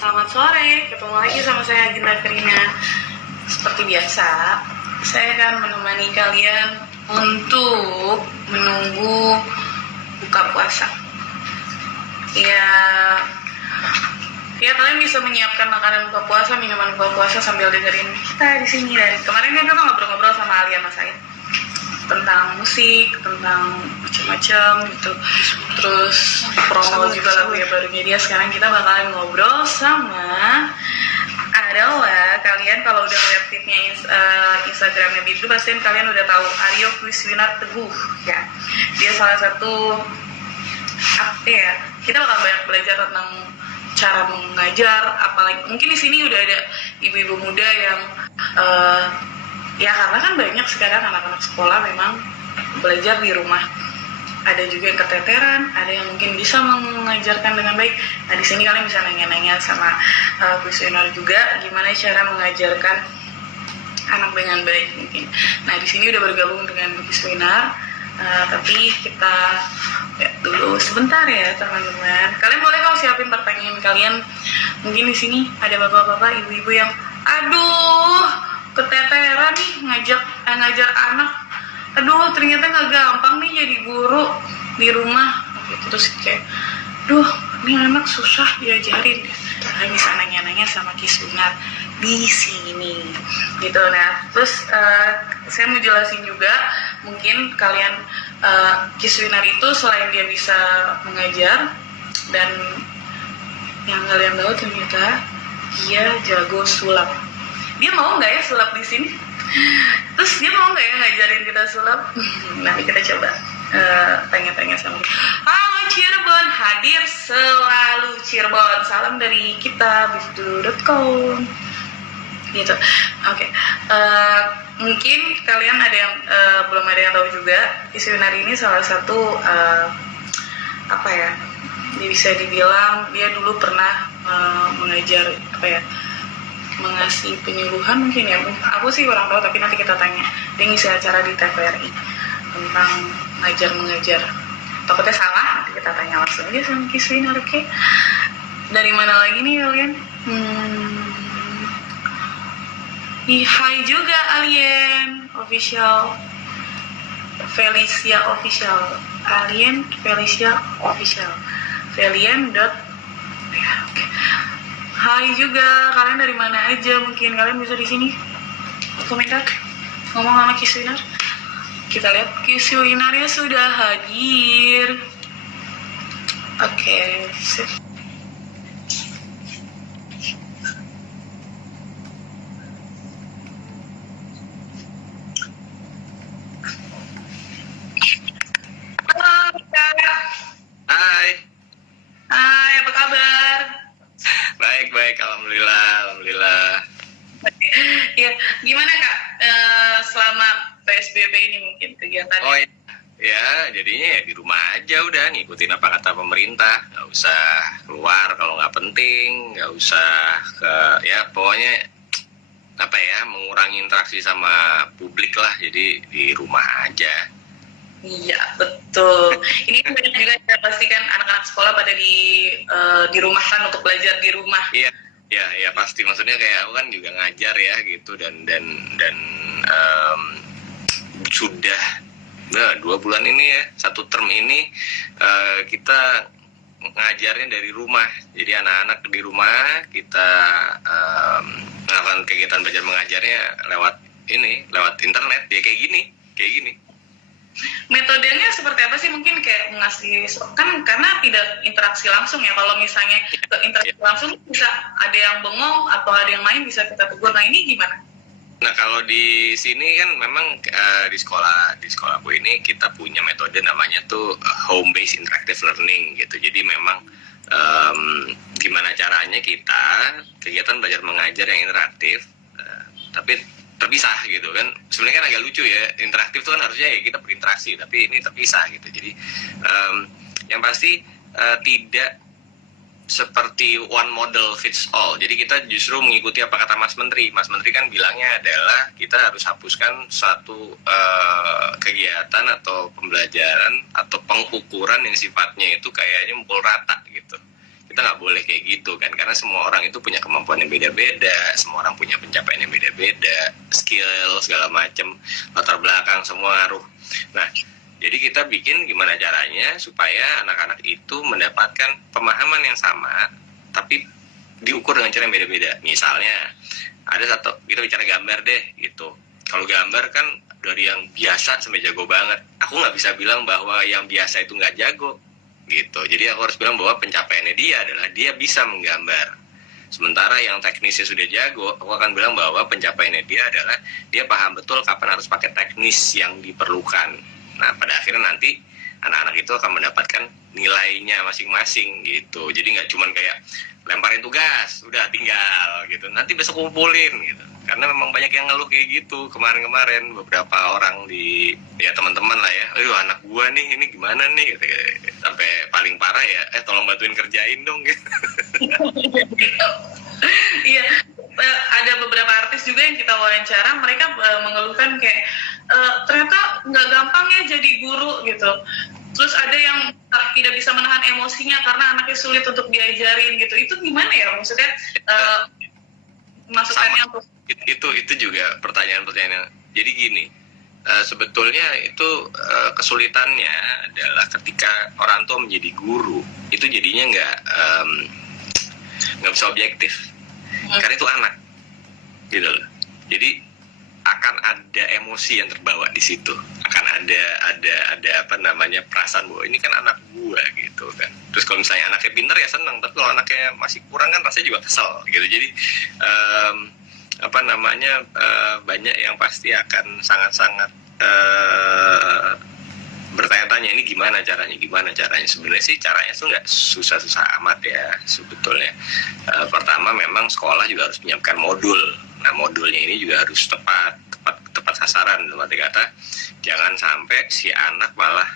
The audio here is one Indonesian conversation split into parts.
Selamat sore, ketemu lagi sama saya Ginta Karina. Seperti biasa, saya akan menemani kalian untuk menunggu buka puasa. Ya, kalian bisa menyiapkan makanan buka puasa, minuman buka puasa sambil dengerin kita di sini. Dan kemarin kan kita ngobrol-ngobrol sama Alia Mas Said tentang musik, tentang macam-macam gitu. Terus promo juga lagu yang barunya dia. Sekarang kita bakalan ngobrol sama adalah kalian kalau udah ngeliat feednya Instagramnya Biblu pasti kalian udah tahu Aryo Wiswinar Teguh ya. Dia salah satu kita bakal banyak belajar tentang cara mengajar, apalagi mungkin di sini udah ada ibu-ibu muda yang karena kan banyak sekarang anak-anak sekolah memang belajar di rumah. Ada juga yang keteteran, ada yang mungkin bisa mengajarkan dengan baik. Nah di sini kalian bisa nanya-nanya sama Wiswinar juga gimana cara mengajarkan anak dengan baik mungkin. Nah di sini udah bergabung dengan Wiswinar, tapi kita lihat dulu sebentar ya teman-teman. Kalian boleh kalau siapin pertanyaan kalian. Mungkin di sini ada bapak-bapak, ibu-ibu yang keteteran nih ngajar anak. Aduh ternyata nggak gampang nih jadi guru di rumah gitu. Terus kayak ini anak susah diajarin. Kalian bisa nanya-nanya sama Kiswinar di sini gitu. Nah terus saya mau jelasin juga, mungkin kalian Kiswinar itu selain dia bisa mengajar, dan yang kalian tahu ternyata dia jago sulap. Dia mau nggak ya sulap di sini? Terus dia mau nggak ya ngajarin kita sulap? Nanti kita coba tanya-tanya sama dia. Halo Cirebon, hadir selalu Cirebon. Salam dari kita bifdu.com gitu. Oke. Mungkin kalian ada yang belum ada yang tahu juga, Kiswinar ini salah satu dia bisa dibilang dia dulu pernah mengajar mengasih penyuluhan mungkin ya. Aku sih kurang tahu, tapi nanti kita tanya. Dia ngisi acara di TVRI tentang mengajar. Takutnya salah, nanti kita tanya langsung aja sama Kiswinar. Oke. Dari mana lagi nih kalian? Hai juga Alien Official, Felicia Official, Alien Felicia Official, Felian. Okay. Hai juga, kalian dari mana aja? Mungkin kalian bisa di sini komentar, ngomong sama Kiswinar. Kita lihat Kiswinarnya sudah hadir. Oke, sip. Halo, Kak. Hai, apa kabar? Baik, alhamdulillah. Ya, gimana Kak? Selama PSBB ini mungkin kegiatannya? Oh ya, jadinya ya di rumah aja udah ngikutin apa kata pemerintah, nggak usah keluar kalau nggak penting, nggak usah pokoknya mengurangi interaksi sama publik lah, jadi di rumah aja. Iya betul. Ini kan banyak juga ya, pasti kan anak-anak sekolah pada di rumah kan untuk belajar di rumah. Iya pasti, maksudnya kayak aku kan juga ngajar ya gitu, dan sudah 2 bulan ini ya, 1 term ini kita ngajarnya dari rumah. Jadi anak-anak di rumah kita melakukan kegiatan belajar mengajarnya lewat internet ya, kayak gini. Metodenya seperti apa sih? Mungkin kayak ngasih kan karena tidak interaksi langsung ya. Kalau misalnya ke interaksi langsung bisa ada yang bengong atau ada yang lain bisa kita tegur. Nah ini gimana? Nah kalau di sini kan memang di sekolahku ini kita punya metode namanya tuh home based interactive learning gitu. Jadi memang gimana caranya kita kegiatan belajar mengajar yang interaktif tapi terpisah gitu kan. Sebenarnya kan agak lucu ya, interaktif tuh kan harusnya ya kita berinteraksi, tapi ini terpisah gitu. Jadi yang pasti tidak seperti one model fits all. Jadi kita justru mengikuti apa kata Mas Menteri. Mas Menteri kan bilangnya adalah kita harus hapuskan satu kegiatan atau pembelajaran atau pengukuran yang sifatnya itu kayaknya mukul rata gitu. kita nggak boleh kayak gitu kan, karena semua orang itu punya kemampuan yang beda-beda, semua orang punya pencapaian yang beda-beda, skill segala macam, latar belakang semua ngaruh. Nah, jadi kita bikin gimana caranya supaya anak-anak itu mendapatkan pemahaman yang sama, tapi diukur dengan cara yang beda-beda. Misalnya ada satu, kita bicara gambar deh gitu. Kalau gambar kan dari yang biasa sampai jago banget. Aku nggak bisa bilang bahwa yang biasa itu nggak jago gitu. Jadi aku harus bilang bahwa pencapaiannya dia adalah dia bisa menggambar. Sementara yang teknisnya sudah jago, aku akan bilang bahwa pencapaiannya dia adalah dia paham betul kapan harus pakai teknis yang diperlukan. Nah, pada akhirnya nanti anak-anak itu akan mendapatkan nilainya masing-masing gitu. Jadi nggak cuma kayak lemparin tugas, udah tinggal gitu. Nanti besok kumpulin gitu. Karena memang banyak yang ngeluh kayak gitu kemarin-kemarin, beberapa orang di ya teman-teman lah ya, aduh anak gua nih ini gimana nih gitu. Sampai paling parah ya, tolong bantuin kerjain dong gitu. Iya, ada beberapa artis juga yang kita wawancara, mereka mengeluhkan kayak ternyata nggak gampang ya jadi guru gitu. Terus ada yang tidak bisa menahan emosinya karena anaknya sulit untuk diajarin gitu. Itu gimana ya maksudnya? Masukannya untuk itu juga pertanyaan-pertanyaan. Jadi gini, sebetulnya itu kesulitannya adalah ketika orang tua menjadi guru, itu jadinya nggak bisa objektif, karena itu anak, gitu loh. Jadi akan ada emosi yang terbawa di situ, akan ada apa namanya perasaan bahwa ini kan anak gua gitu kan. Terus kalau misalnya anaknya pintar ya senang, tapi kalau anaknya masih kurang kan rasanya juga kesel gitu. Jadi apa namanya banyak yang pasti akan sangat-sangat bertanya-tanya ini gimana caranya. Sebenarnya sih caranya tuh nggak susah-susah amat ya sebetulnya. Pertama memang sekolah juga harus menyiapkan modul. Nah, modulnya ini juga harus tepat sasaran. Dalam arti kata jangan sampai si anak malah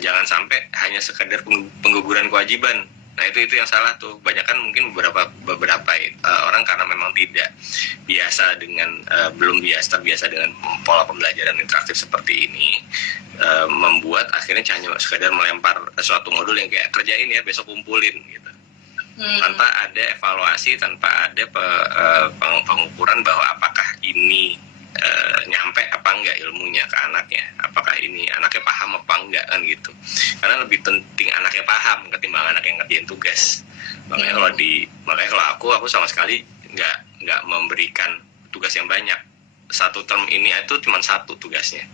jangan sampai hanya sekedar pengguguran kewajiban. Nah, itu yang salah tuh. Banyak kan mungkin beberapa orang karena memang tidak biasa dengan belum terbiasa dengan pola pembelajaran interaktif seperti ini, membuat akhirnya hanya sekedar melempar suatu modul yang kayak kerjain ya besok kumpulin gitu. Tanpa ada evaluasi, tanpa ada pengukuran bahwa apakah ini nyampe apa enggak ilmunya ke anaknya, apakah ini anaknya paham apa enggak kan gitu. Karena lebih penting anaknya paham ketimbang anak yang ngerjain tugas. Makanya kalau aku sama sekali nggak memberikan tugas yang banyak. Satu term ini itu cuma satu tugasnya,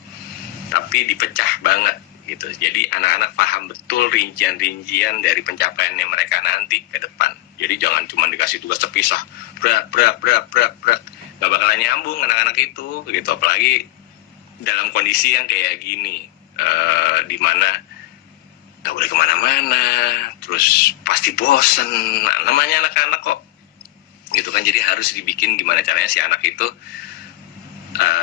tapi dipecah banget gitu. Jadi anak-anak paham betul rincian-rincian dari pencapaiannya mereka nanti ke depan. Jadi jangan cuma dikasih tugas terpisah, brak, nggak bakalan nyambung anak-anak itu gitu. Apalagi dalam kondisi yang kayak gini, di mana nggak boleh kemana-mana, terus pasti bosen. Nah, namanya anak-anak kok gitu kan. Jadi harus dibikin gimana caranya si anak itu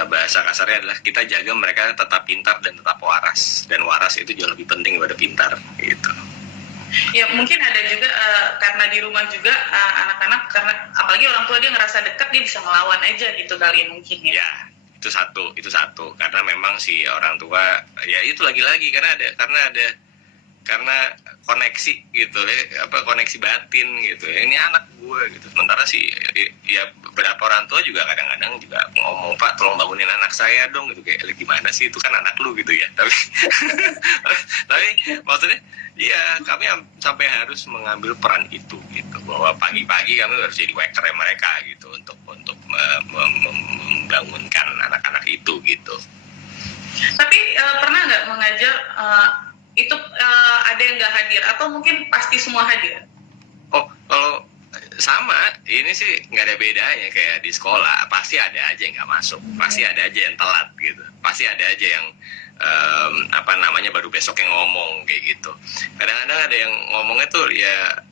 bahasa kasarnya adalah kita jaga mereka tetap pintar dan tetap waras, dan waras itu jauh lebih penting daripada pintar gitu. ya mungkin ada juga karena di rumah juga anak-anak, karena apalagi orang tua dia ngerasa dekat, dia bisa melawan aja gitu kali mungkin ya. Ya, itu satu karena memang si orang tua ya itu lagi-lagi karena koneksi gitu ya, koneksi batin gitu ya, ini anak gue gitu. Sementara sih ya beberapa orang tua juga kadang-kadang juga ngomong, Pak tolong bangunin anak saya dong gitu, kayak gimana sih itu kan anak lu gitu ya. Tapi maksudnya ya kami sampai harus mengambil peran itu gitu, bahwa pagi-pagi kami harus jadi wakernya mereka gitu untuk membangunkan anak-anak itu gitu. Tapi pernah nggak mengajar itu ada yang nggak hadir atau mungkin pasti semua hadir? Oh, kalau sama, ini sih nggak ada bedanya kayak di sekolah. Pasti ada aja yang nggak masuk, pasti ada aja yang telat gitu, pasti ada aja yang baru besok yang ngomong kayak gitu. Kadang-kadang ada yang ngomongnya tuh ya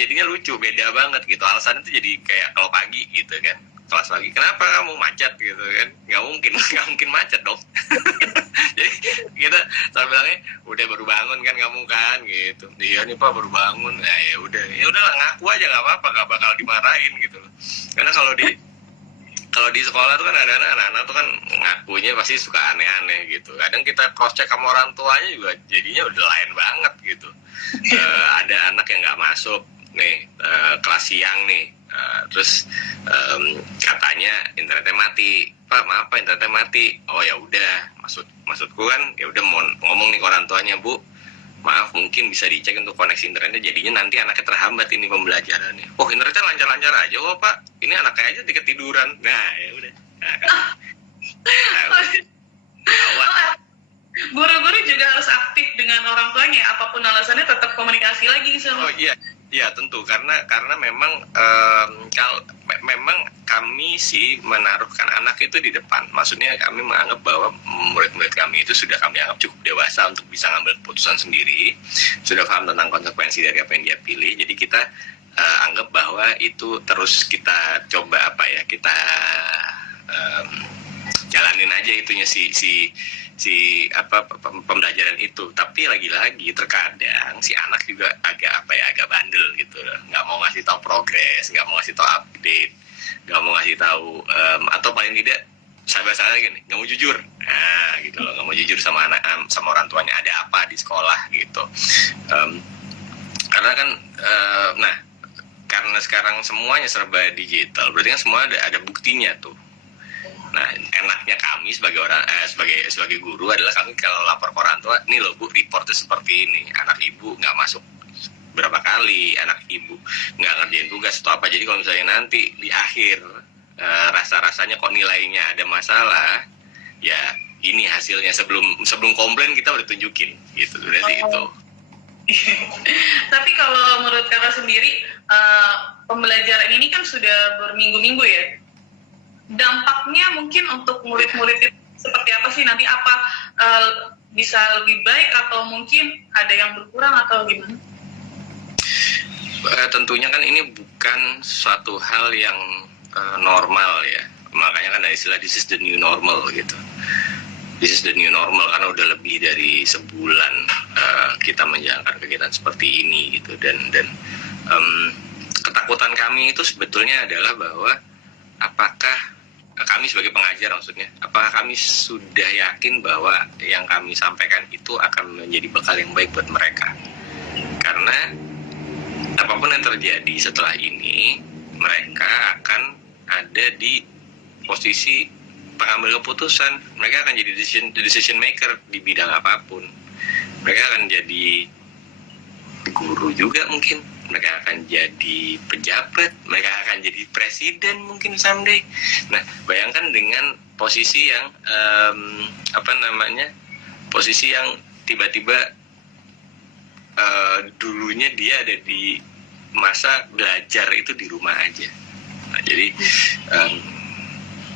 jadinya lucu, beda banget gitu. Alasannya tuh jadi kayak kalau pagi gitu kan, kelas pagi, kenapa kamu macet gitu kan? Nggak mungkin macet dong. Jadi kita sampai bilangnya udah baru bangun kan kamu kan gitu. Iya nih Pak baru bangun. Nah, ya udah ngaku aja nggak apa-apa, nggak bakal dimarahin gitu. Karena kalau kalau di sekolah tuh kan ada anak-anak tuh kan ngakunya pasti suka aneh-aneh gitu. Kadang kita cross check sama orang tuanya juga jadinya udah lain banget gitu. Ada anak yang nggak masuk nih kelas siang nih. Terus katanya internetnya mati. Pak, maaf Pak, internetnya mati. Oh ya udah, maksudku kan ya udah mau ngomong nih ke orang tuanya, Bu. Maaf, mungkin bisa dicek untuk koneksi internetnya, jadinya nanti anaknya terhambat ini pembelajarannya. Oh, internetnya lancar-lancar aja kok Pak, ini anaknya aja ketiduran. Nah ya udah, nah, kan. Nah, Guru-guru juga harus aktif dengan orang tuanya, apapun alasannya tetap komunikasi lagi sama. oh iya, iya tentu karena memang memang kami sih menaruhkan anak itu di depan. Maksudnya kami menganggap bahwa murid-murid kami itu sudah kami anggap cukup dewasa untuk bisa ngambil keputusan sendiri, sudah paham tentang konsekuensi dari apa yang dia pilih. Jadi kita anggap bahwa itu terus kita coba kita jalanin aja itunya pembelajaran itu. Tapi lagi-lagi terkadang si anak juga agak bandel gitu, nggak mau ngasih tahu progres, nggak mau ngasih tahu update, nggak mau ngasih tahu atau paling tidak sabar-sabar gini, nggak mau jujur, nah gitu loh, nggak mau jujur sama orang tuanya ada apa di sekolah gitu. Karena kan karena sekarang semuanya serba digital, berarti kan semua ada buktinya tuh. Nah, enaknya kami sebagai guru adalah kami kalau lapor ke orang tua, nih loh Bu, reportnya seperti ini, anak ibu nggak masuk berapa kali, anak ibu nggak ngerjain tugas atau apa. Jadi kalau misalnya nanti di akhir rasa-rasanya kok nilainya ada masalah, ya ini hasilnya, sebelum komplain kita udah tunjukin gitu, berarti itu. Tapi kalau menurut kakak sendiri, pembelajaran ini kan sudah berminggu-minggu ya. Dampaknya mungkin untuk murid-murid itu seperti apa sih nanti? Apa bisa lebih baik atau mungkin ada yang berkurang atau gimana? Tentunya kan ini bukan suatu hal yang normal ya. Makanya kan ada istilah this is the new normal gitu. This is the new normal karena udah lebih dari sebulan kita menjalankan kegiatan seperti ini gitu. Dan ketakutan kami itu sebetulnya adalah bahwa apakah kami sebagai pengajar, maksudnya apakah kami sudah yakin bahwa yang kami sampaikan itu akan menjadi bekal yang baik buat mereka. Karena apapun yang terjadi setelah ini, mereka akan ada di posisi pengambil keputusan. Mereka akan jadi decision maker di bidang apapun. Mereka akan jadi guru juga mungkin, mereka akan jadi pejabat, mereka akan jadi presiden mungkin someday. Nah, bayangkan dengan posisi yang posisi yang tiba-tiba dulunya dia ada di masa belajar itu di rumah aja. Nah, jadi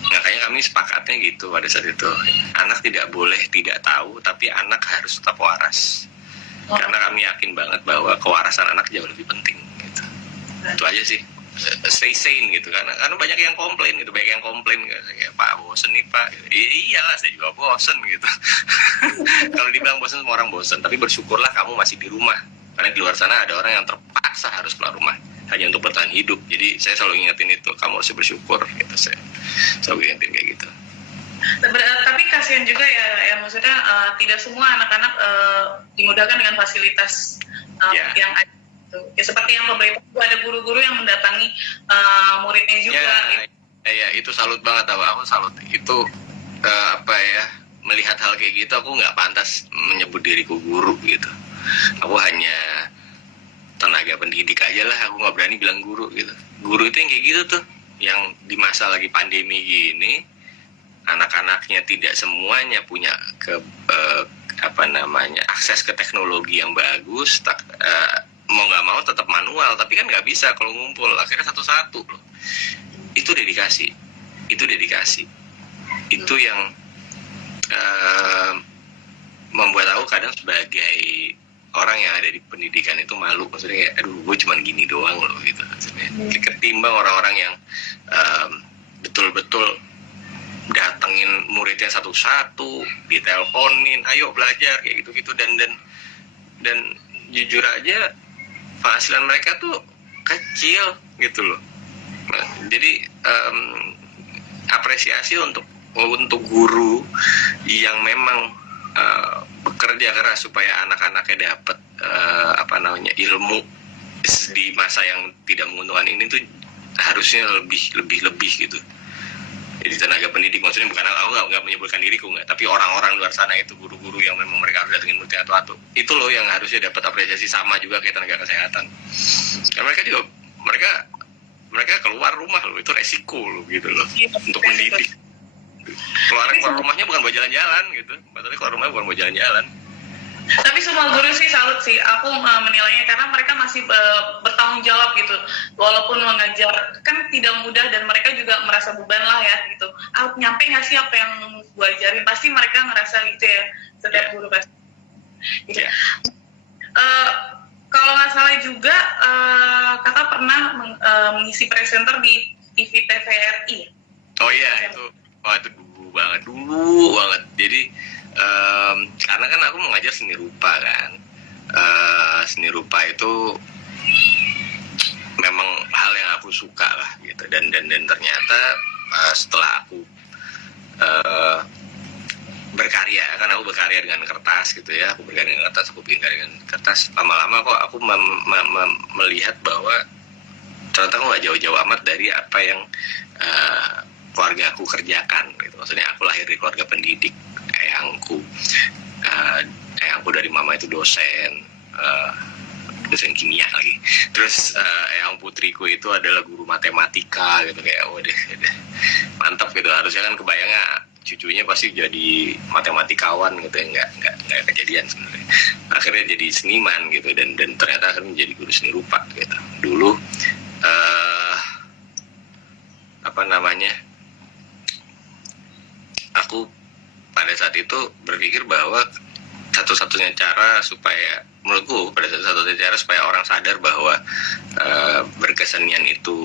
makanya kami sepakatnya gitu pada saat itu, anak tidak boleh tidak tahu, tapi anak harus tetap waras. Karena kami yakin banget bahwa kewarasan anak jauh lebih penting gitu. Itu aja sih, stay sane gitu. Karena banyak yang komplain gitu, kayak Pak bosen nih Pak. Iyalah, saya juga bosen gitu. Kalau dibilang bosen, semua orang bosen, tapi bersyukurlah kamu masih di rumah. Karena di luar sana ada orang yang terpaksa harus keluar rumah hanya untuk bertahan hidup. Jadi saya selalu ingetin itu, kamu harus bersyukur gitu. Saya selalu ingetin kayak gitu. Tapi kasihan juga ya maksudnya tidak semua anak-anak dimudahkan dengan fasilitas yang ada. Ya, seperti yang pemerintah, ada guru-guru yang mendatangi muridnya juga. Ya, itu salut banget, aku salut. Itu melihat hal kayak gitu, aku nggak pantas menyebut diriku guru gitu. Aku hanya tenaga pendidik aja lah, aku nggak berani bilang guru gitu. Guru itu yang kayak gitu tuh, yang di masa lagi pandemi gini, anak-anaknya tidak semuanya punya akses ke teknologi yang bagus, mau nggak mau tetap manual, tapi kan nggak bisa kalau ngumpul, akhirnya satu-satu loh. Itu dedikasi itu yang membuat aku kadang sebagai orang yang ada di pendidikan itu malu, maksudnya kayak aduh gue cuman gini doang loh gitu, maksudnya ketimbang orang-orang yang betul-betul datengin muridnya satu-satu, diteleponin, ayo belajar kayak gitu-gitu, dan jujur aja penghasilan mereka tuh kecil gitu loh. Nah, jadi apresiasi untuk guru yang memang bekerja keras supaya anak-anaknya dapat ilmu di masa yang tidak menguntungkan ini tuh harusnya lebih gitu. Jadi tenaga pendidik, maksudnya bukan aku nggak menyebutkan diriku nggak, tapi orang-orang luar sana itu guru-guru yang memang mereka harus datengin murid atau itu loh yang harusnya dapat apresiasi sama juga kayak tenaga kesehatan. Dan mereka keluar rumah loh, itu resiko loh gitu loh untuk mendidik. Keluar rumahnya bukan buat jalan-jalan gitu, maksudnya keluar rumahnya bukan buat jalan-jalan. Tapi semua guru sih salut sih, aku menilainya karena mereka masih bertanggung jawab gitu, walaupun mengajar kan tidak mudah dan mereka juga merasa beban lah ya gitu. Nyampe nggak sih apa yang gue ajarin, pasti mereka ngerasa gitu ya, setiap guru pasti. Gitu. Kalau nggak salah juga kakak pernah mengisi presenter di TV TVRI. Oh iya itu dulu banget. Jadi karena kan aku mengajar seni rupa kan, seni rupa itu memang hal yang aku suka lah gitu, dan ternyata setelah aku berkarya, kan aku berkarya dengan kertas gitu ya, aku bikin karya dengan kertas, lama-lama kok aku melihat bahwa ternyata aku nggak jauh-jauh amat dari apa yang keluarga aku kerjakan gitu. Maksudnya aku lahir di keluarga pendidik, ayahku dari mama itu dosen kimia lagi, terus yang putriku itu adalah guru matematika gitu, kayak udah mantap gitu. Harusnya kan kebayangnya cucunya pasti jadi matematikawan gitu ya, nggak kejadian sebenarnya. Akhirnya jadi seniman gitu, dan ternyata akhirnya menjadi guru seni rupa gitu. Dulu aku pada saat itu berpikir bahwa satu-satunya cara supaya, menurutku pada satu-satunya cara supaya orang sadar bahwa berkesenian itu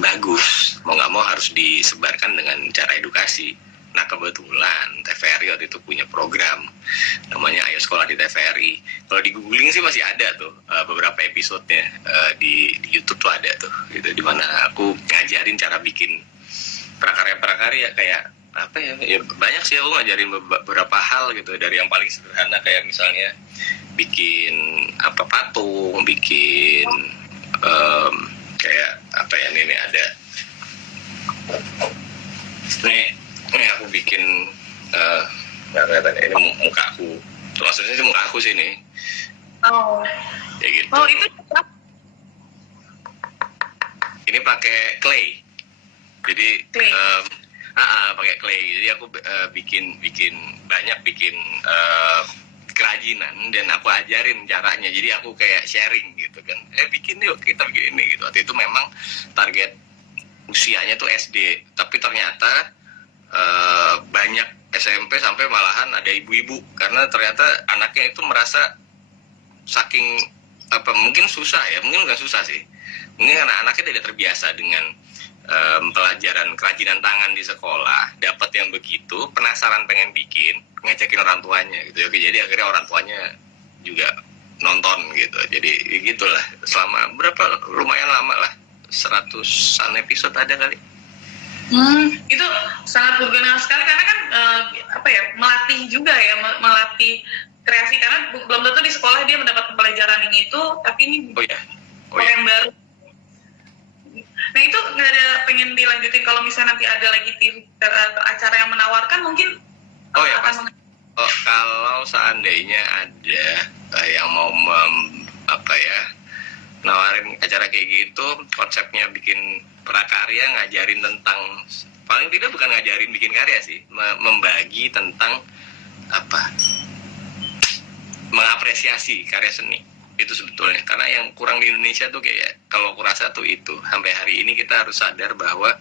bagus, mau nggak mau harus disebarkan dengan cara edukasi. Nah kebetulan TVRI waktu itu punya program namanya Ayo Sekolah di TVRI. Kalau di googling sih masih ada tuh beberapa episodenya, di YouTube tuh ada tuh gitu, dimana aku ngajarin cara bikin prakarya kayak apa ya banyak sih, aku ngajarin beberapa hal gitu, dari yang paling sederhana kayak misalnya bikin patung, bikin kayak apa ya, ini ada ini aku bikin ini muka aku, maksudnya sih muka aku sih ini. Oh. Ya gitu. Oh itu. Ini pakai clay. Jadi pakai clay. Jadi aku bikin kerajinan dan aku ajarin caranya. Jadi aku kayak sharing gitu kan. Bikin yuk, kita bikin ini gitu. Waktu itu memang target usianya tuh SD, tapi ternyata banyak SMP sampai malahan ada ibu-ibu, karena ternyata anaknya itu merasa saking mungkin susah ya, mungkin bukan susah sih, mungkin karena anaknya tidak terbiasa dengan pelajaran kerajinan tangan di sekolah, dapat yang begitu, penasaran pengen bikin, ngajakin orang tuanya gitu. Oke, jadi akhirnya orang tuanya juga nonton gitu. Jadi gitulah, selama lumayan lama lah, 100-an episode ada kali. Itu sangat berguna sekali karena kan melatih juga ya, melatih kreasi, karena belum tentu di sekolah dia mendapat pelajaran yang itu, tapi ini yang baru. Nah itu nggak ada pengen dilanjutin kalau misalnya nanti ada lagi acara yang menawarkan mungkin? Kalau seandainya ada yang mau nawarin acara kayak gitu, konsepnya bikin prakarya, ngajarin tentang, paling tidak bukan ngajarin bikin karya sih, membagi tentang mengapresiasi karya seni itu sebetulnya. Karena yang kurang di Indonesia tuh kayak, kalau aku rasa tuh itu, sampai hari ini kita harus sadar bahwa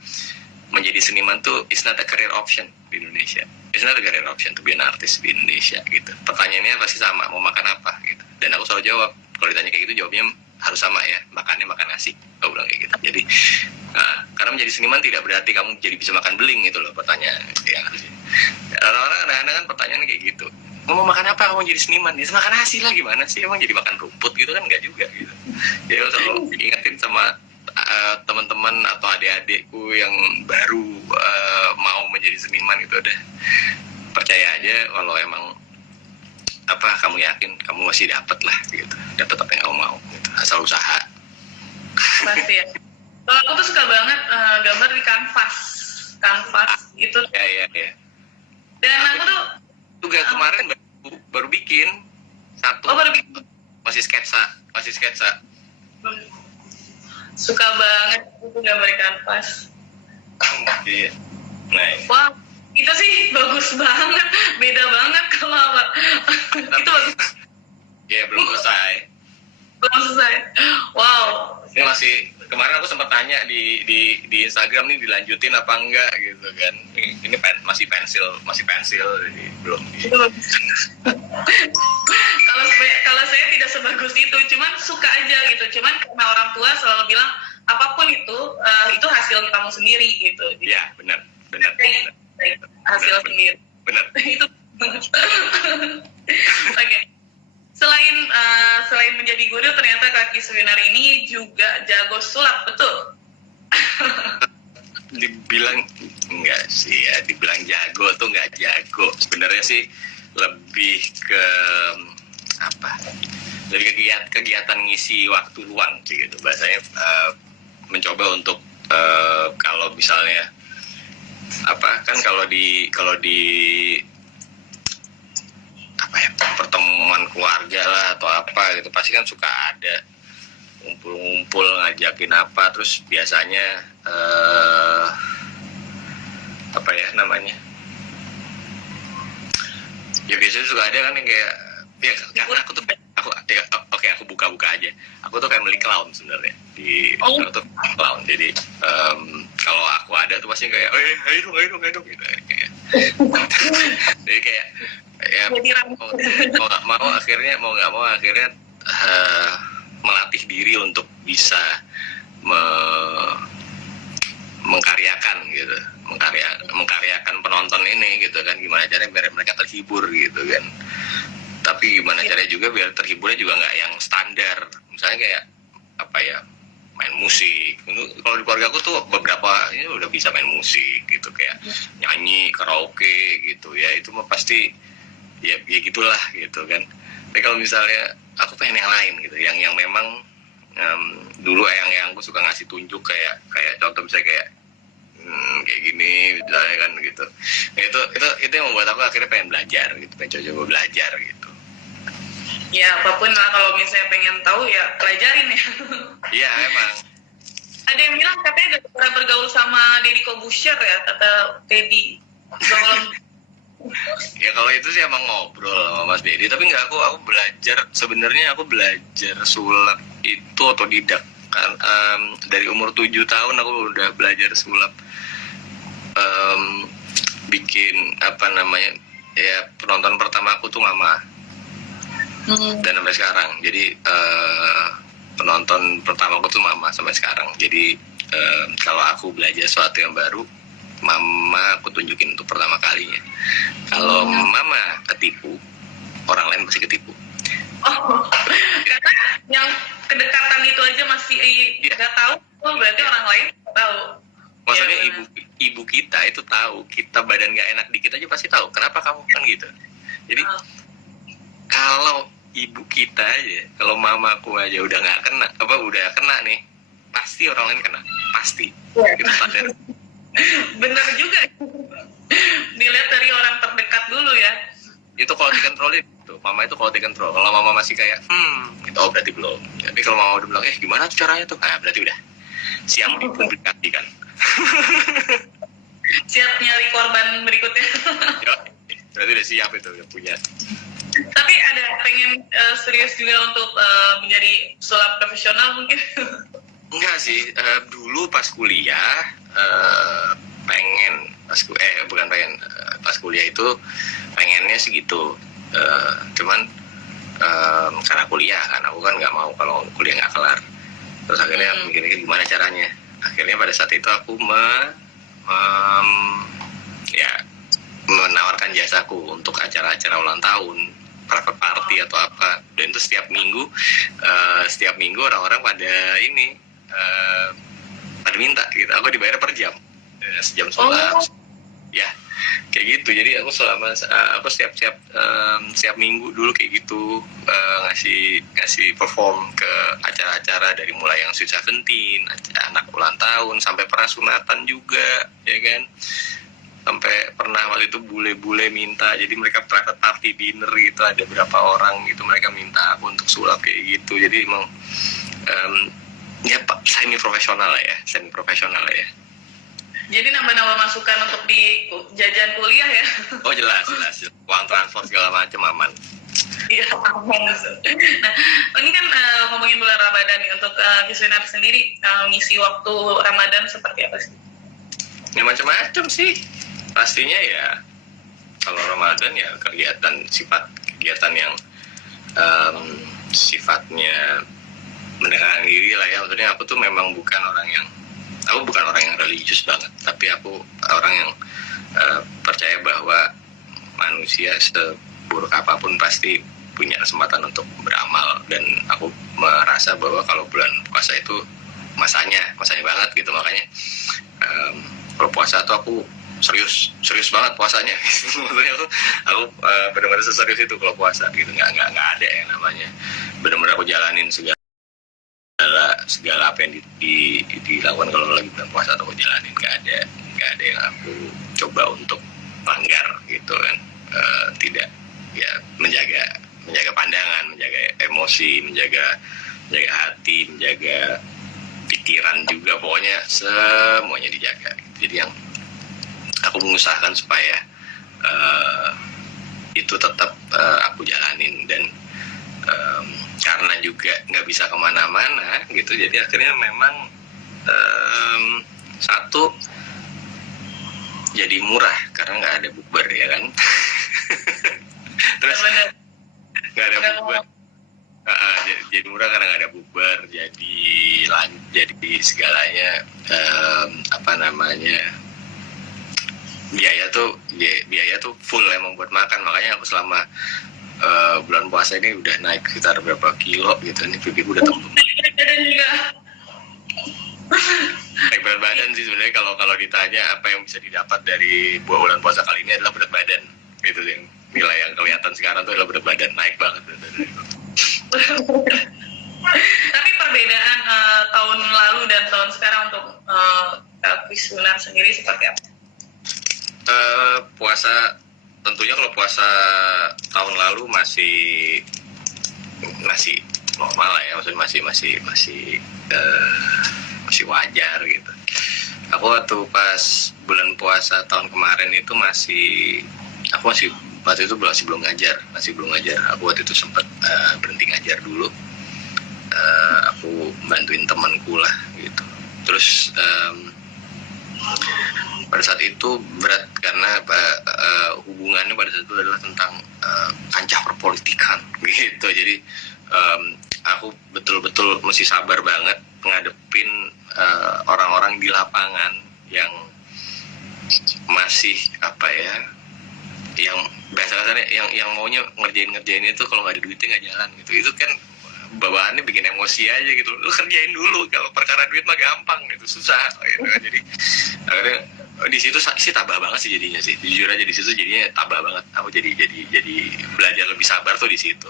menjadi seniman tuh it's not a career option di Indonesia. It's not a career option to be an artist di Indonesia gitu. Pertanyaannya pasti sama, mau makan apa gitu. Dan aku selalu jawab, kalau ditanya kayak gitu jawabnya harus sama ya, makannya makan nasi, aku bilang kayak gitu. Jadi karena menjadi seniman tidak berarti kamu jadi bisa makan beling gitu loh pertanyaan yang harusnya. Orang-orang kadang-kadang kan pertanyaannya kayak gitu, mau makan apa kamu jadi seniman? Ya makan nasi lah, gimana sih, emang jadi makan rumput gitu kan? Enggak juga gitu. Jadi aku selalu ingetin sama teman-teman teman-teman atau adik-adikku yang baru mau menjadi seniman gitu, udah percaya aja kalau emang apa kamu yakin kamu masih dapat lah gitu, dapat apa yang kamu mau gitu, asal usaha. Pasti ya. Kalau aku tuh suka banget gambar di kanvas itu. Ya. Dan aku tuh juga kemarin baru bikin satu. Oh, baru bikin. Masih sketsa. Suka banget itu gambar di kanvas. Iya. Nah, Wah, itu sih bagus banget. Beda banget kalau apa. Itu bagus. ya belum selesai. Belum selesai. Wow. Ini masih, kemarin aku sempat tanya di Instagram nih dilanjutin apa enggak gitu kan. Ini masih pensil jadi belum. Itu bagus. Kalau saya tidak sebagus itu, cuman suka aja gitu. Cuman karena orang tua selalu bilang apapun itu hasil kamu sendiri gitu. Iya, benar. Hasil sendiri. Benar. Itu. Oke. Selain menjadi guru, ternyata Kaki Suwinar ini juga jago sulap, betul? Dibilang enggak sih ya, dibilang jago tuh enggak jago. Sebenarnya sih lebih ke apa? Dari kegiatan ngisi waktu luang sih gitu. Bahasanya mencoba untuk kalau misalnya apa kan kalau di apa ya, pertemuan keluarga lah atau apa gitu pasti kan suka ada ngumpul ngajakin apa, terus biasanya apa ya namanya, ya biasanya suka ada kan yang kayak ya karena aku buka aja, aku tuh kayak beli clown sebenarnya aku tuh clown, jadi kalau aku ada tuh pasti kayak ayo dong gitu kayak jadi kayak ya mau nggak mau akhirnya melatih diri untuk bisa mengkaryakan gitu, mengkaryakan penonton ini gitu kan, gimana caranya biar mereka terhibur gitu kan, tapi gimana caranya juga biar terhiburnya juga nggak yang standar, misalnya kayak apa ya, main musik. Kalau di keluarga aku tuh beberapa ini udah bisa main musik gitu, kayak nyanyi, karaoke gitu ya, itu mah pasti ya gitulah gitu kan. Tapi kalau misalnya aku pengen yang lain gitu, yang memang dulu yang aku suka ngasih tunjuk kayak contoh misalnya kayak gini misalnya kan gitu. Nah, itu yang membuat aku akhirnya pengen belajar gitu, pengen coba belajar gitu. Ya apapun lah, kalau misalnya pengen tahu ya pelajarin ya. Iya emang. Ada yang bilang katanya udah pernah bergaul sama Deddy Corbuzier ya, kata Teddy. Ya kalau itu sih emang ngobrol sama Mas Dedi, tapi nggak, aku belajar, sebenarnya aku belajar sulap itu otodidak kan, dari umur 7 tahun aku udah belajar sulap, bikin apa namanya ya, penonton pertama aku tuh mama, dan sampai sekarang, jadi penonton pertama aku tuh mama sampai sekarang, jadi kalau aku belajar sesuatu yang baru, mama aku tunjukin untuk pertama kalinya. Kalau mama ketipu, orang lain pasti ketipu. Oh, karena yang kedekatan itu aja masih nggak tahu, berarti orang lain tahu. Maksudnya Ya, ibu kita itu tahu, kita badan nggak enak dikit aja pasti tahu. Kenapa kamu kan gitu? Jadi kalau ibu kita aja, kalau mamaku aja udah nggak kena, udah kena nih, pasti orang lain kena, pasti. Kita sadar. Bener juga. Dilihat dari orang terdekat dulu ya. Itu kalau dikontrolin tuh, mama itu kalau dikontrol. Kalau mama masih kayak itu berarti belum. Tapi kalau mama udah bilang gimana tuh caranya tuh, nah berarti udah siap dipublikasikan. Siap nyari korban berikutnya. Ya, berarti udah siap itu, udah punya. Tapi ada pengen serius juga untuk menjadi sulap profesional mungkin? Enggak sih, dulu pas kuliah pengen, pas kuliah itu pengennya segitu, cuman karena kuliah kan, aku kan nggak mau kalau kuliah nggak kelar, terus akhirnya mikirnya gimana caranya, akhirnya pada saat itu aku menawarkan jasaku untuk acara-acara ulang tahun, private party atau apa, dan itu setiap minggu orang-orang pada minta gitu, aku dibayar per jam, sejam sholat. Ya kayak gitu. Jadi aku selama aku setiap minggu dulu kayak gitu, ngasih perform ke acara-acara, dari mulai yang Sweet Seventeen, anak ulang tahun, sampai pernah sunatan juga, ya kan. Sampai pernah waktu itu bule-bule minta, jadi mereka private party dinner gitu, ada berapa orang gitu, mereka minta aku untuk sulap kayak gitu. Jadi emang ya semi profesional lah ya. Jadi nambah-nambah masukan untuk di jajan kuliah ya? Oh jelas, uang transport segala macam aman. Iya, aman. Nah, ini kan ngomongin bulan Ramadan nih, untuk Kiswinar sendiri ngisi waktu Ramadan seperti apa sih? Ya macam-macam sih. Pastinya ya kalau Ramadan ya kegiatan yang sifatnya mendekatkan diri lah ya. Maksudnya aku tuh memang bukan orang yang religius banget, tapi aku orang yang percaya bahwa manusia seburuk apapun pasti punya kesempatan untuk beramal, dan aku merasa bahwa kalau bulan puasa itu masanya banget gitu. Makanya kalau puasa tuh aku serius banget puasanya. Maksudnya aku benar-benar seserius itu kalau puasa gitu. Nggak ada yang namanya benar-benar aku jalanin segala apa yang dilakukan kalau lagi bulan puasa atau jalanin. Nggak ada yang aku coba untuk langgar gitu kan. Tidak ya, menjaga pandangan, menjaga emosi, menjaga hati, menjaga pikiran juga, pokoknya semuanya dijaga. Jadi yang aku mengusahakan supaya itu tetap aku jalanin, dan karena juga nggak bisa kemana-mana gitu, jadi akhirnya memang satu jadi murah karena nggak ada bukber ya kan. Terus nggak ada bukber, jadi murah karena nggak ada bukber, jadi segalanya biaya tuh full emang buat makan. Makanya aku selama bulan puasa ini udah naik sekitar berapa kilo gitu. Ini pipiku udah tembus. Naik berat badan sih sebenarnya. Kalau ditanya apa yang bisa didapat dari bulan puasa kali ini adalah berat badan. Itu yang nilai yang kelihatan sekarang tuh adalah berat badan, naik banget berat badan. Tapi perbedaan tahun lalu dan tahun sekarang untuk Kiswinar sendiri seperti apa? Puasa tentunya kalau puasa tahun lalu masih normal lah ya, maksudnya masih wajar gitu. Aku waktu pas bulan puasa tahun kemarin itu aku masih belum ngajar. Aku waktu itu sempat berhenti ngajar dulu. Aku bantuin temanku lah gitu. Terus pada saat itu berat karena hubungannya pada saat itu adalah tentang kancah perpolitikan gitu. Jadi aku betul-betul mesti sabar banget ngadepin orang-orang di lapangan yang masih yang biasa-biasanya yang maunya ngerjain itu kalau nggak ada duitnya nggak jalan gitu. Itu kan bawaannya bikin emosi aja gitu. Lu kerjain dulu, kalau perkara duit mah gampang gitu, susah gitu. Jadi akhirnya di situ sih tabah banget sih jadinya sih. Jujur aja di situ jadinya tabah banget. Aku jadi belajar lebih sabar tuh di situ.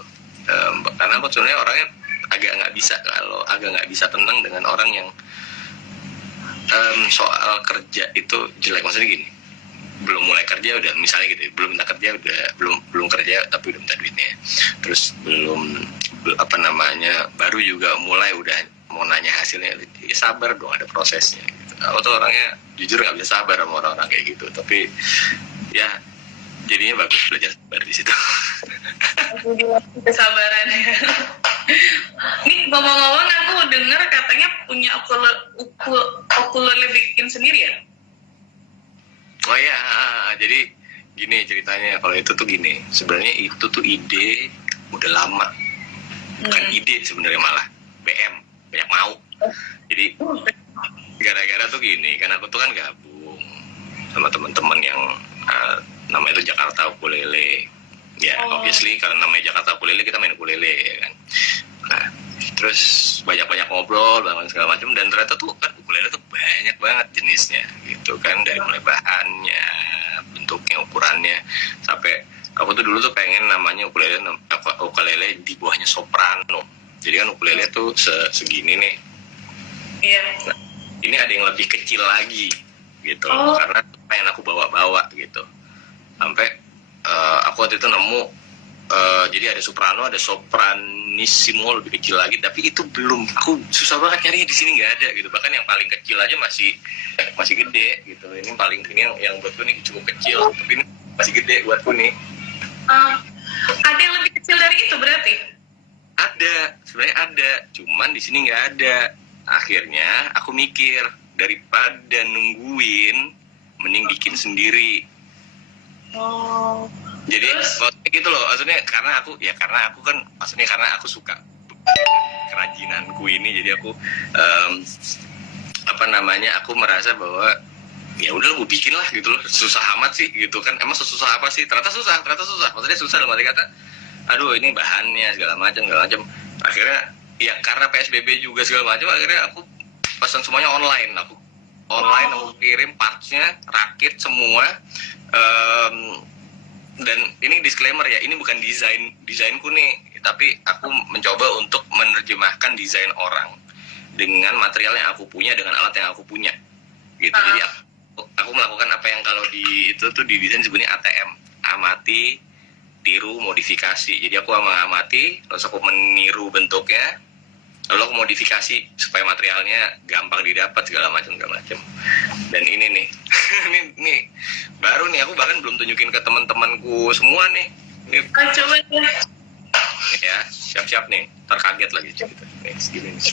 Karena aku sebenarnya orangnya agak nggak bisa tenang dengan orang yang soal kerja itu jelek. Maksudnya gini, belum mulai kerja udah misalnya gitu, belum minta kerja udah belum kerja tapi udah minta duitnya. Terus baru juga mulai udah mau nanya hasilnya, ya sabar dong, ada prosesnya gitu. Aku tuh orangnya jujur nggak bisa sabar sama orang-orang kayak gitu, tapi ya jadinya bagus belajar sabar di situ. Kesabarannya. Ini ngomong-ngomong, aku dengar katanya punya ukulele bikin sendiri ya? Oh ya, jadi gini ceritanya. Kalau itu tuh gini, sebenarnya itu tuh ide udah lama. Bukan ide sebenarnya, malah BM, banyak mau. Jadi gara-gara tuh gini, kan aku tuh kan gabung sama teman-teman yang namanya itu Jakarta Ukulele. Ya, obviously karena namanya Jakarta Ukulele kita main ukulele ya kan. Nah, terus banyak-banyak ngobrol segala macam, dan ternyata tuh kan ukulele tuh banyak banget jenisnya gitu kan, dari mulai bahannya, bentuknya, ukurannya, sampai aku tuh dulu tuh pengen namanya ukulele di bawahnya soprano. Jadi kan ukulele tuh segini nih. Iya. Nah, ini ada yang lebih kecil lagi gitu, karena pengen aku bawa-bawa gitu. Sampai aku waktu itu nemu, jadi ada soprano, ada sopranissimo lebih kecil lagi, tapi itu belum, aku susah banget nyarinya, di sini nggak ada gitu. Bahkan yang paling kecil aja masih gede gitu. Ini yang buatku nih cukup kecil, tapi ini masih gede buatku nih. Ada yang lebih kecil dari itu berarti? Ada, sebenarnya ada, cuman di sini nggak ada. Akhirnya aku mikir, daripada nungguin, mending bikin sendiri. Jadi maksudnya gitu loh, maksudnya karena aku suka kerajinanku ini, jadi aku aku merasa bahwa ya udah gue bikin lah gitu loh, susah amat sih gitu kan, emang susah apa sih, ternyata susah, maksudnya susah dalam arti kata, aduh ini bahannya segala macam, akhirnya ya karena PSBB juga segala macam, akhirnya aku pesan semuanya online, aku kirim partsnya, rakit semua. Dan ini disclaimer ya, ini bukan desainku nih, tapi aku mencoba untuk menerjemahkan desain orang dengan material yang aku punya, dengan alat yang aku punya gitu. Jadi aku melakukan apa yang kalau di desain sebenarnya ATM, amati, tiru, modifikasi. Jadi aku mengamati, terus aku meniru bentuknya, lalu aku modifikasi supaya materialnya gampang didapat segala macam. Dan ini nih ini baru nih, aku bahkan belum tunjukin ke teman-temanku semua nih. Ini Coba deh. ya, siap-siap nih, terkaget lagi cerita nih, segini nih.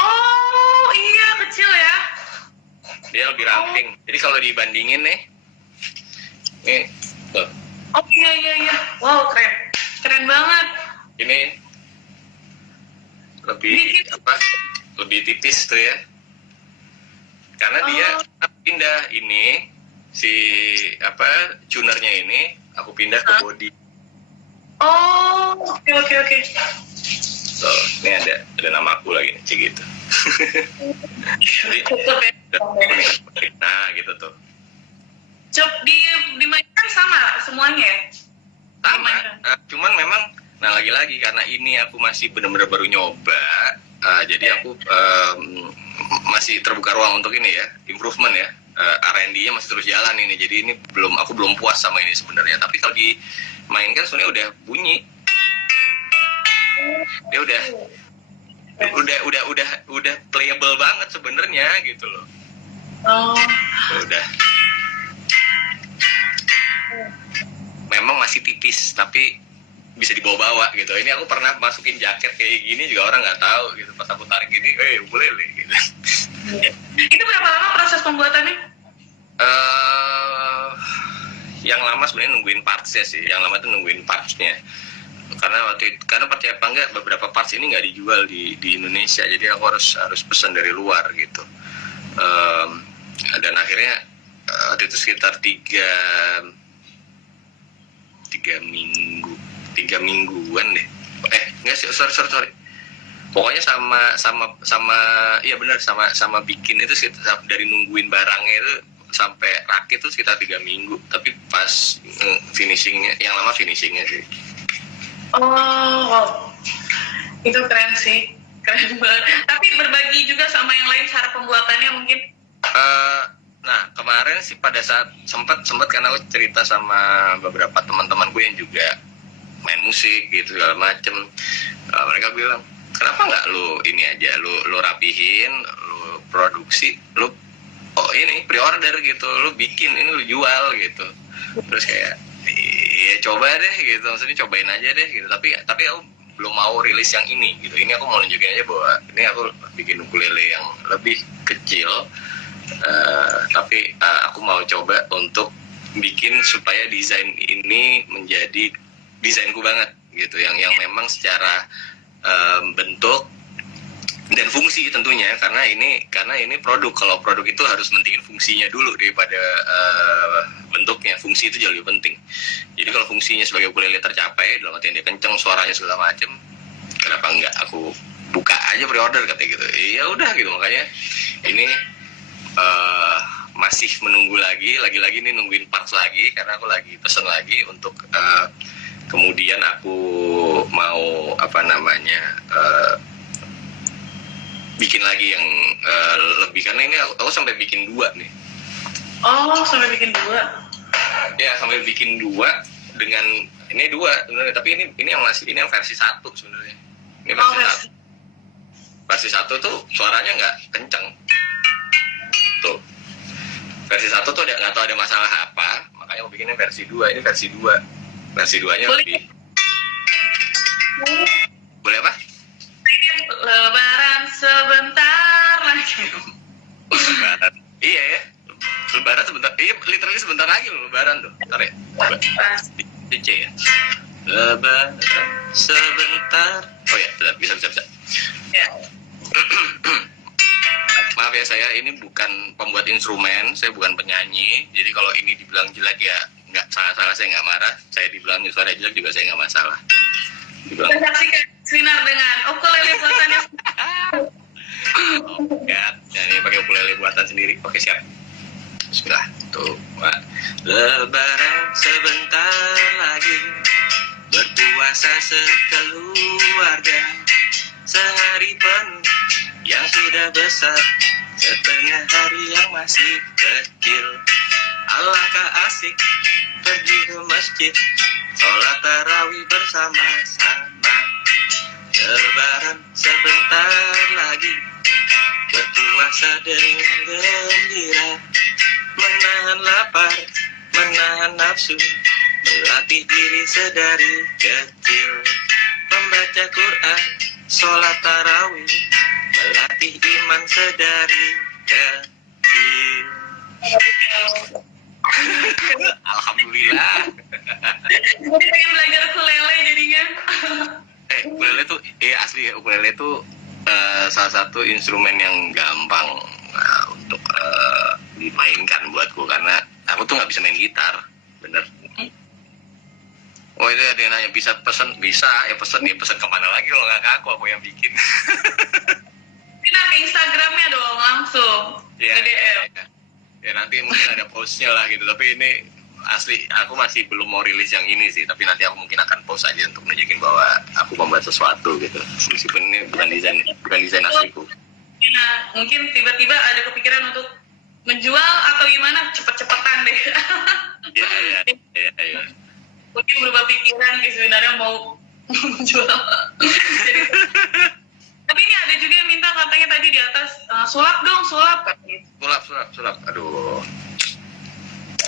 Oh iya, kecil ya. Dia lebih ramping. Jadi kalau dibandingin nih tuh. Oh iya. Wow, keren banget. Ini lebih tipis tuh ya, karena dia pindah ini tunernya ini aku pindah ke body. Oke. So, ini ada namaku lagi nih, gitu. Nah gitu tuh. Coba dimainkan sama semuanya ya? Sama, cuman memang, nah lagi-lagi karena ini aku masih benar-benar baru nyoba, jadi aku masih terbuka ruang untuk ini ya, improvement ya, R&D-nya masih terus jalan ini, jadi ini aku belum puas sama ini sebenarnya. Tapi kalau dimainkan sebenarnya udah bunyi, dia udah playable banget sebenarnya gitu loh. Udah. Memang masih tipis, tapi bisa dibawa-bawa gitu. Ini aku pernah masukin jaket kayak gini juga orang nggak tahu gitu. Pas aku tarik gini, ukulele gitu. Itu berapa lama proses pembuatannya? Yang lama sebenarnya nungguin partsnya sih. Yang lama tuh nungguin partsnya. Karena percaya apa enggak, beberapa parts ini nggak dijual di Indonesia. Jadi aku harus pesan dari luar gitu. Dan akhirnya waktu itu sekitar 3 mingguan deh. Enggak sih, sorry. Pokoknya sama bikin itu sekitar, dari nungguin barangnya itu sampai rakit itu sekitar 3 minggu. Tapi pas finishingnya, yang lama finishingnya sih. Wow. Itu keren sih. Keren banget. Tapi berbagi juga sama yang lain cara pembuatannya mungkin? Nah kemarin sih pada saat sempat karena aku cerita sama beberapa teman-temanku yang juga main musik gitu segala macem, mereka bilang, kenapa nggak lu ini aja, lu rapihin, lu produksi, lu ini pre-order gitu, lu bikin ini, lu jual gitu. Terus kayak ya coba deh gitu, maksudnya cobain aja deh gitu. Tapi aku belum mau rilis yang ini gitu. Ini aku mau nunjukin aja bahwa ini aku bikin ukulele yang lebih kecil, tapi aku mau coba untuk bikin supaya desain ini menjadi desainku banget gitu, yang memang secara bentuk dan fungsi tentunya, karena ini produk. Kalau produk itu harus mentingin fungsinya dulu daripada bentuknya. Fungsi itu jauh lebih penting. Jadi kalau fungsinya sebagai ukulele tercapai, dalam artian dia kenceng suaranya segala macam, kenapa enggak aku buka aja pre-order katanya gitu. Iya udah gitu, makanya ini masih menunggu lagi-lagi nih, nungguin parts lagi karena aku lagi pesen lagi untuk kemudian aku mau bikin lagi yang lebih, karena ini aku sampai bikin 2 nih. Oh, sampai bikin 2. Ya, sampai bikin 2 dengan ini 2 sebenarnya, tapi ini yang versi 1 sebenarnya. Ini versi 1. Versi 1 tuh suaranya nggak kenceng. Tuh. Versi 1 tuh nggak tahu ada masalah apa, makanya aku bikinnya versi 2. Ini versi 2. Versi 2-nya lebih. Boleh apa? Lebaran sebentar lagi. Lebaran. Iya ya. Lebaran sebentar. Iya, literally sebentar lagi loh Lebaran tuh. Bentar ya. C ya. Lebaran sebentar. Oh ya, bisa. Ya. Maaf ya, saya ini bukan pembuat instrumen, saya bukan penyanyi. Jadi kalau ini dibilang jelek ya nggak salah, saya nggak marah. Saya dibilang suara jelek juga saya nggak masalah. Kita saksikan Sinar dengan ukulele buatannya. Oh ya, ini pakai ukulele buatan sendiri. Oke, siap. Bismillah. Tuh, Lebaran sebentar lagi, berpuasa sekeluarga, sehari penuh yang sudah besar, setengah hari yang masih kecil. Alangkah asik pergi ke masjid, sholat tarawih bersama-sama. Lebaran sebentar lagi, berpuasa dengan gembira, menahan lapar, menahan nafsu, melatih diri sedari kecil, membaca Quran, sholat tarawih, melatih iman sedari kecil. Alhamdulillah. Jadi pengen belajar ukulele jadinya. Ukulele tuh, asli ya, ukulele tuh salah satu instrumen yang gampang untuk dimainkan buatku, karena aku tuh nggak bisa main gitar, bener. Oh itu ada yang nanya bisa pesen, bisa ya pesen kemana lagi kalau nggak ke aku yang bikin. Kita ke Instagramnya dong langsung. Iya. Ke DM. Ya nanti mungkin ada postnya lah gitu, tapi ini asli aku masih belum mau rilis yang ini sih, tapi nanti aku mungkin akan post aja untuk nunjukin bahwa aku membuat sesuatu gitu, meskipun ini bukan desain asliku. Nah, mungkin tiba-tiba ada kepikiran untuk menjual atau gimana, cepet-cepetan deh. Iya. Mungkin berubah pikiran gitu, sebenarnya mau menjual. Jadi, tapi ini ada juga yang minta katanya tadi di atas, sulap dong, sulap kan gitu. Sulap. Aduh.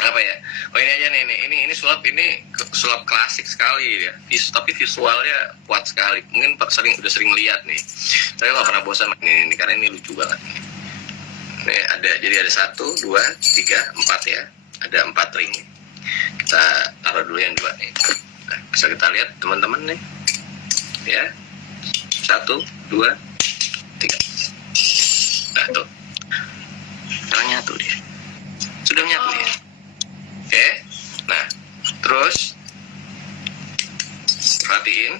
Apa ya? Oh ini aja nih. Ini sulap klasik sekali ya. Tapi visualnya kuat sekali. Mungkin udah sering lihat nih. Saya nggak pernah bosan main ini karena ini lucu banget. Nih jadi ada 1, 2, 3, 4 ya. Ada 4 ring. Kita taruh dulu yang 2 nih. Nah, bisa kita lihat teman-teman nih. Ya. 1, 2, 3. Nah tuh. Sekarang nyatu dia. Sudah nyatu dia. Oke. Nah, terus perhatiin.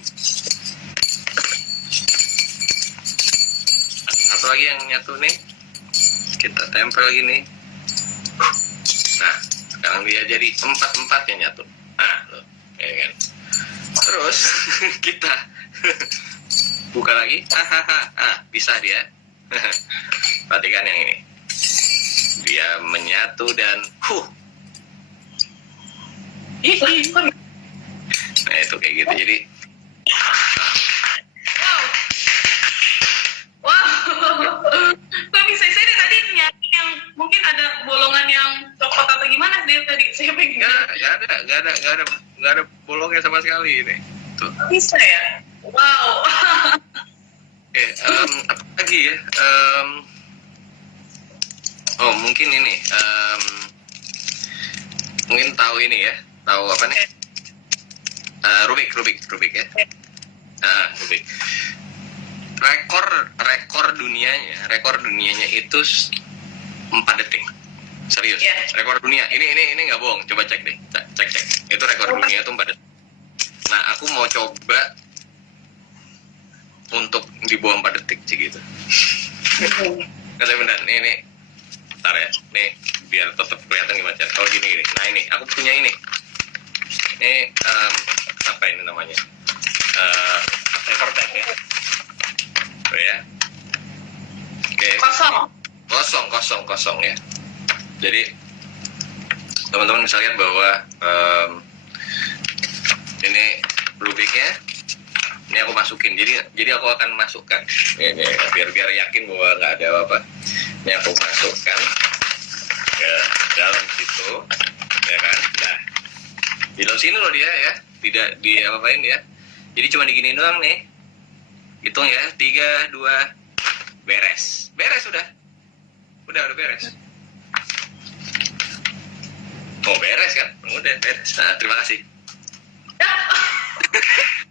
Satu lagi yang nyatu nih. Kita tempel lagi nih. Nah, sekarang dia jadi 4 yang nyatu. Nah, tuh. Ya kan. Terus kita buka lagi. Bisa dia. Perhatikan yang ini. Dia menyatu dan nah itu kayak gitu. Jadi wow. Kok bisa saya tadi nyari yang mungkin ada bolongan yang copot atau gimana dia tadi, saya pengen. Nggak ada bolongnya sama sekali ini. Tuh. Bisa ya. Wow. Apa lagi ya? Mungkin ini. Mungkin tahu ini ya. Tahu apa nih? Rubik ya. Rubik. Rekor dunianya itu 4 detik. Serius. Yeah. Rekor dunia. Ini nggak bohong. Coba cek deh. Cek. Itu rekor dunia itu 4 detik. Nah, aku mau coba untuk di bawah 4 detik gitu. Kata benar, nih, bentar ya, nih biar tetap kelihatan gimana cara. Kalau gini, nah ini, aku punya ini apa ini namanya? Paper bag ya. Oh ya. Oke. Kosong ya. Jadi teman-teman bisa lihat bahwa ini Bluebeak-nya ini aku masukin. Jadi aku akan masukkan ini biar yakin bahwa nggak ada apa-apa. Ini aku masukkan ke dalam situ, ya kan? Nah, di dalam sini loh dia ya, tidak di apa-apain ya. Jadi cuma diginiin doang nih. Hitung ya, 3, 2, beres udah beres. Oh beres kan? Udah beres. Nah, terima kasih.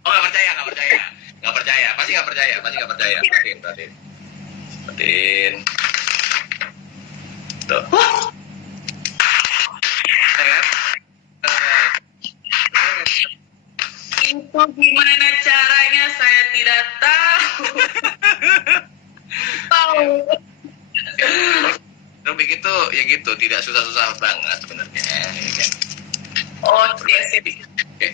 Oh nggak percaya. Pasti nggak percaya. Perhatiin. Tuh. Ya kan? Itu gimana caranya saya tidak tahu. Rubik itu ya gitu, tidak susah-susah banget sebenarnya. Ya. Oke sih. Oke.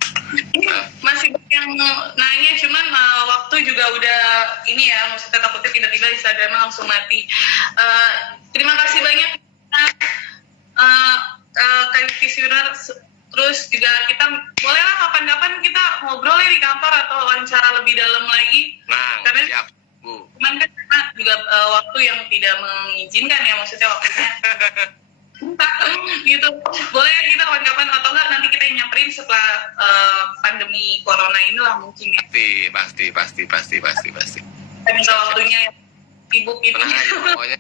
Masih banyak yang nanya, cuman waktu juga udah ini ya, maksudnya takutnya tiba-tiba Instagram langsung mati. Terima kasih banyak Kak Visioner. Terus juga kita bolehlah kapan-kapan kita ngobrol ya di kantor atau wawancara lebih dalam lagi. Nah, karena siap, Bu. cuman kan kita juga waktu yang tidak mengizinkan ya, maksudnya waktunya. Gitu. Boleh kita kapan-kapan atau enggak nanti kita nyamperin setelah pandemi corona inilah mungkin ya. Pasti. Kita minta waktunya yang sibuk itu. Tenang aja, pokoknya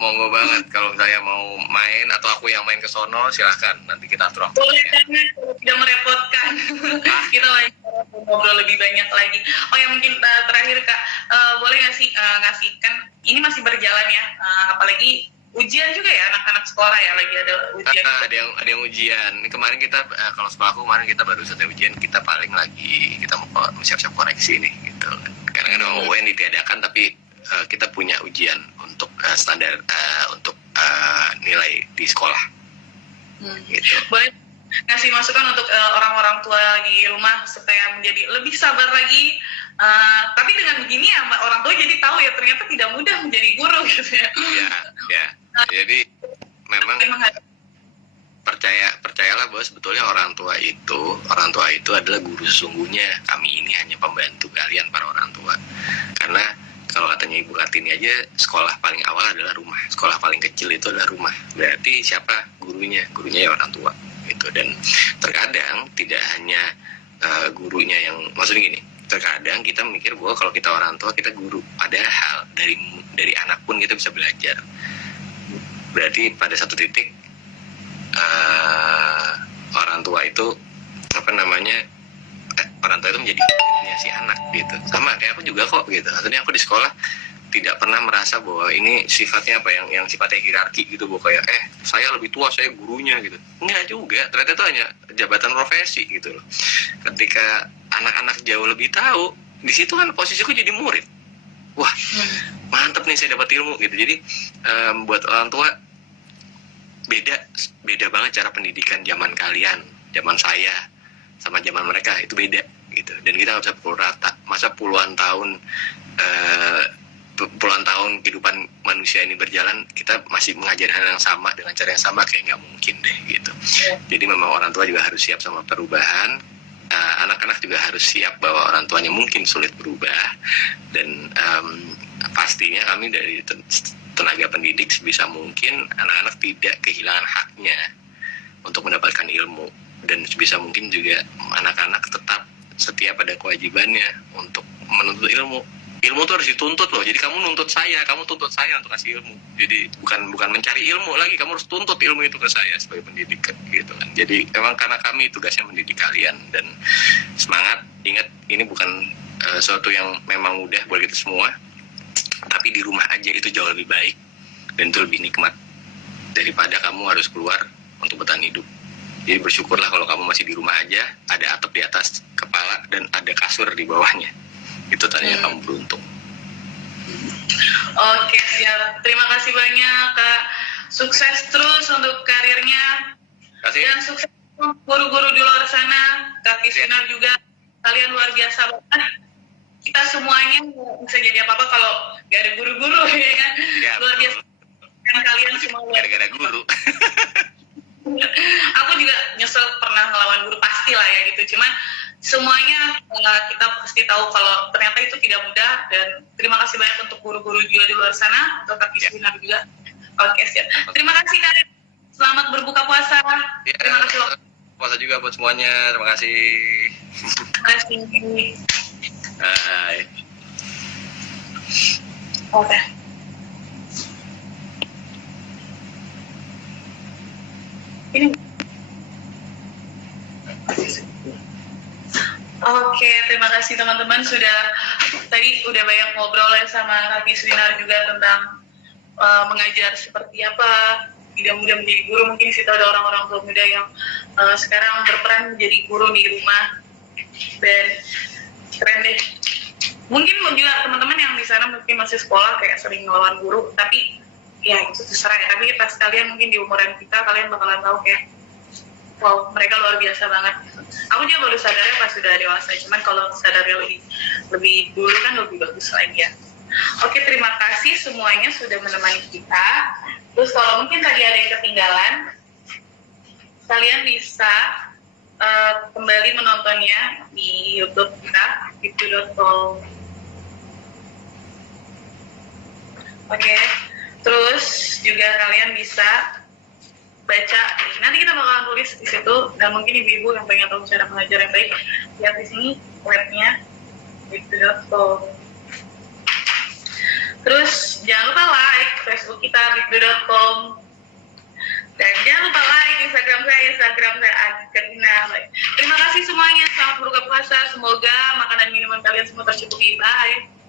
monggo banget kalau misalnya mau main atau aku yang main ke sono silahkan, nanti kita atur waktu. Boleh banget, tidak merepotkan. Kita ngobrol lebih banyak lagi. Oh ya mungkin terakhir Kak, boleh nggak sih ngasih, kan ini masih berjalan ya, apalagi ujian juga ya, anak-anak sekolah ya lagi ada ujian. Ada yang ujian. Kemarin kita kalau sekolahku kemarin kita baru selesai ujian, kita paling lagi kita mau siap-siap koreksi nih gitu. Kadang-kadang UN ditiadakan tapi kita punya ujian untuk standar untuk nilai di sekolah. Gitu. Boleh ngasih masukan untuk orang-orang tua di rumah supaya menjadi lebih sabar lagi. Tapi dengan begini ya orang tua jadi tahu ya ternyata tidak mudah menjadi guru gitu ya. Ya. Jadi memang percayalah bahwa sebetulnya orang tua itu adalah guru sesungguhnya. Kami ini hanya pembantu kalian para orang tua. Karena kalau katanya Ibu Kartini aja, sekolah paling awal adalah rumah, sekolah paling kecil itu adalah rumah. Berarti siapa gurunya? Gurunya ya orang tua gitu. Dan terkadang tidak hanya gurunya yang, maksudnya gini, terkadang kita mikir bahwa kalau kita orang tua kita guru, padahal dari anak pun kita bisa belajar. Berarti pada satu titik orang tua itu orang tua itu menjadi gurunya si anak gitu. Sama kayak aku juga kok gitu. Artinya aku di sekolah tidak pernah merasa bahwa ini sifatnya apa yang sifatnya hierarki gitu, bahwa kayak saya lebih tua, saya gurunya gitu. Enggak juga, ternyata itu hanya jabatan profesi gitu loh. Ketika anak-anak jauh lebih tahu, di situ kan posisiku jadi murid. Wah, mantep nih saya dapat ilmu gitu. Jadi buat orang tua beda banget cara pendidikan zaman kalian, zaman saya sama zaman mereka itu beda gitu. Dan kita nggak bisa pukul rata. Masa puluhan tahun kehidupan manusia ini berjalan, kita masih mengajar hal yang sama dengan cara yang sama, kayak nggak mungkin deh gitu. Jadi memang orang tua juga harus siap sama perubahan. Anak-anak juga harus siap bahwa orang tuanya mungkin sulit berubah. Dan pastinya kami dari tenaga pendidik sebisa mungkin anak-anak tidak kehilangan haknya untuk mendapatkan ilmu. Dan sebisa mungkin juga anak-anak tetap setiap ada kewajibannya untuk menuntut ilmu. Ilmu tuh harus dituntut loh. Jadi kamu tuntut saya untuk kasih ilmu. Jadi bukan mencari ilmu lagi, kamu harus tuntut ilmu itu ke saya sebagai pendidik gitu kan. Jadi memang karena kami tugasnya mendidik kalian, dan semangat, ingat ini bukan sesuatu yang memang mudah buat kita semua. Tapi di rumah aja itu jauh lebih baik dan itu lebih nikmat daripada kamu harus keluar untuk bertahan hidup. Jadi bersyukurlah kalau kamu masih di rumah aja, ada atap di atas kepala dan ada kasur di bawahnya. Itu tandanya kamu beruntung. Oke, siap. Terima kasih banyak, Kak. Sukses terus untuk karirnya. Kasih. Dan sukses untuk guru-guru di luar sana. Kak Kiswinar juga. Kalian luar biasa banget. Kita semuanya nggak bisa jadi apa-apa kalau nggak ada guru-guru, ya kan? Ya, Luar biasa. Dan kalian semua luar gara-gara guru. Aku juga nyesel pernah ngelawan guru, pasti lah ya gitu. Cuman semuanya kita pasti tahu kalau ternyata itu tidak mudah. Dan terima kasih banyak untuk guru-guru juga di luar sana, untuk Kak Kiswinar juga. Oke, siap. Terima kasih, Kak. Selamat berbuka puasa. Ya, Terima kasih. puasa juga buat semuanya. Terima kasih. Terima kasih. Hai. Oke. Ini. Oke, terima kasih teman-teman sudah tadi udah banyak ngobrol ya sama Kak Kiswinar juga tentang mengajar seperti apa. Tidak mudah menjadi guru, mungkin di situ ada orang-orang tua muda yang sekarang berperan menjadi guru di rumah. Dan keren deh. Mungkin juga teman-teman yang di sana mungkin masih sekolah kayak sering ngelawan guru, tapi ya itu terserah ya. Tapi pas kalian mungkin di umuran kita, kalian bakalan tahu kayak wow, mereka luar biasa banget. Aku juga baru sadarnya pas sudah dewasa, cuman kalau sadarnya lebih dulu kan lebih bagus lagi ya. Oke, terima kasih semuanya sudah menemani kita. Terus kalau mungkin tadi ada yang ketinggalan, kalian bisa kembali menontonnya di YouTube kita, youtube.com. Oke, terus juga kalian bisa baca. Nanti kita bakalan tulis di situ, dan mungkin ibu-ibu yang pengen tahu cara mengajar yang baik, lihat di sini webnya youtube.com. Terus jangan lupa like Facebook kita youtube.com. Dan jangan lupa like Instagram saya Karina. Terima kasih semuanya, selamat berbuka puasa. Semoga makanan minuman kalian semua tercukupi. Bye.